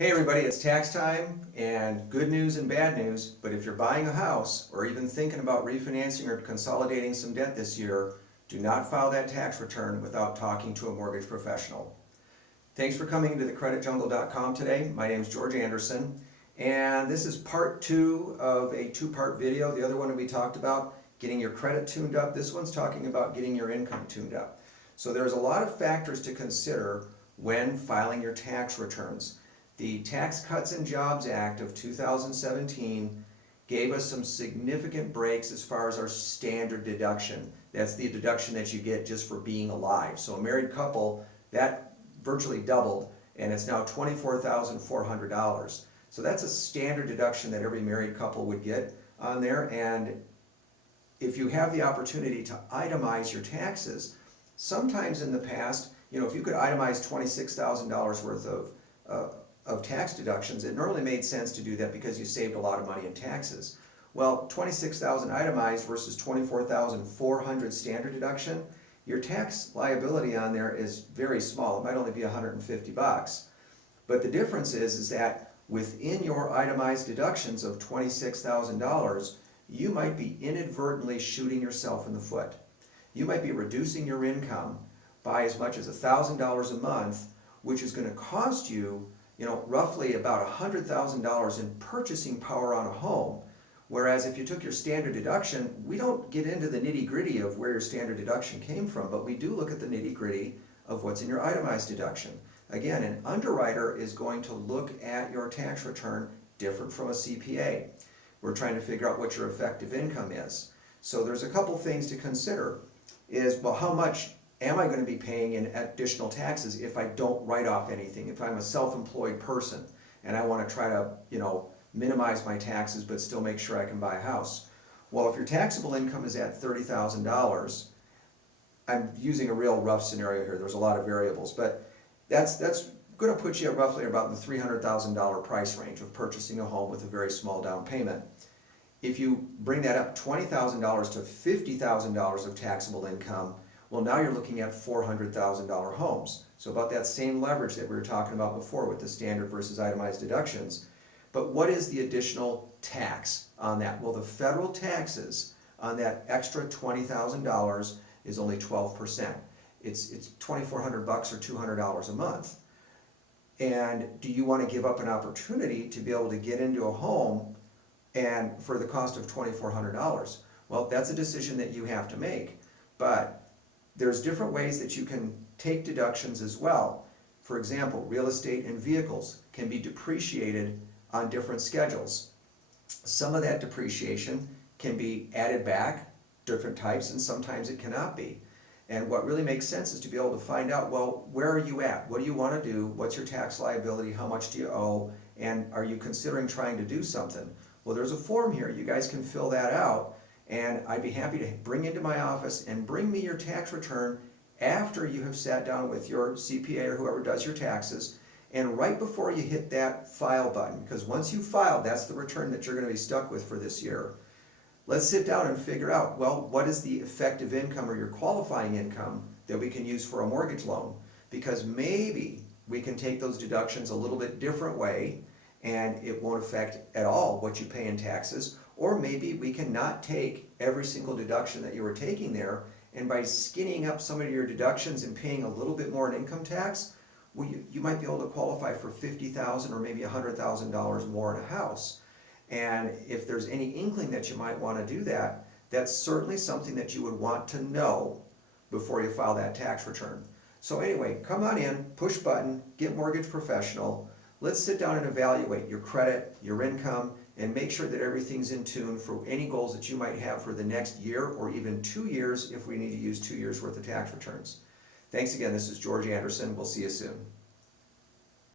Hey everybody, it's tax time and good news and bad news, but if you're buying a house or even thinking about refinancing or consolidating some debt this year, do not file that tax return without talking to a mortgage professional. Thanks for coming to thecreditjungle.com today. My name is George Anderson, and this is part two of a two-part video. The other one we talked about getting your credit tuned up. This one's talking about getting your income tuned up. So there's a lot of factors to consider when filing your tax returns. The Tax Cuts and Jobs Act of 2017 gave us some significant breaks as far as our standard deduction. That's the deduction that you get just for being alive. So a married couple, that virtually doubled, and it's now $24,400. So that's a standard deduction that every married couple would get on there. And if you have the opportunity to itemize your taxes, sometimes in the past, if you could itemize $26,000 worth of tax deductions, it normally made sense to do that because you saved a lot of money in taxes. Well, 26,000 itemized versus 24,400 standard deduction, your tax liability on there is very small. It might only be $150. But the difference is that within your itemized deductions of $26,000, you might be inadvertently shooting yourself in the foot. You might be reducing your income by as much as $1,000 a month, which is going to cost you roughly about $100,000 in purchasing power on a home. Whereas if you took your standard deduction, we don't get into the nitty-gritty of where your standard deduction came from, but we do look at the nitty-gritty of what's in your itemized deduction. Again, an underwriter is going to look at your tax return different from a CPA. We're trying to figure out what your effective income is. So there's a couple things to consider is, well, how much am I going to be paying in additional taxes if I don't write off anything? If I'm a self-employed person and I want to try to, minimize my taxes but still make sure I can buy a house. Well, if your taxable income is at $30,000, I'm using a real rough scenario here. There's a lot of variables, but that's going to put you at roughly about the $300,000 price range of purchasing a home with a very small down payment. If you bring that up $20,000 to $50,000 of taxable income, well, now you're looking at $400,000 homes. So about that same leverage that we were talking about before with the standard versus itemized deductions. But what is the additional tax on that? Well, the federal taxes on that extra $20,000 is only 12%. It's $2,400 or $200 a month. And do you want to give up an opportunity to be able to get into a home and for the cost of $2,400? Well, that's a decision that you have to make. But there's different ways that you can take deductions as well. For example, real estate and vehicles can be depreciated on different schedules. Some of that depreciation can be added back, different types, and sometimes it cannot be. And what really makes sense is to be able to find out, well, where are you at? What do you want to do? What's your tax liability? How much do you owe? And are you considering trying to do something? Well, there's a form here. You guys can fill that out. And I'd be happy to bring into my office and bring me your tax return after you have sat down with your CPA or whoever does your taxes, and right before you hit that file button, because once you file, that's the return that you're going to be stuck with for this year. Let's sit down and figure out, well, what is the effective income or your qualifying income that we can use for a mortgage loan? Because maybe we can take those deductions a little bit different way and it won't affect at all what you pay in taxes. Or maybe we cannot take every single deduction that you were taking there, and by skinning up some of your deductions and paying a little bit more in income tax, well, you might be able to qualify for $50,000 or maybe $100,000 more in a house. And if there's any inkling that you might want to do that, that's certainly something that you would want to know before you file that tax return. So anyway, come on in, push button, get mortgage professional. Let's sit down and evaluate your credit, your income, and make sure that everything's in tune for any goals that you might have for the next year or even 2 years if we need to use 2 years worth of tax returns. Thanks again. This is George Anderson. We'll see you soon.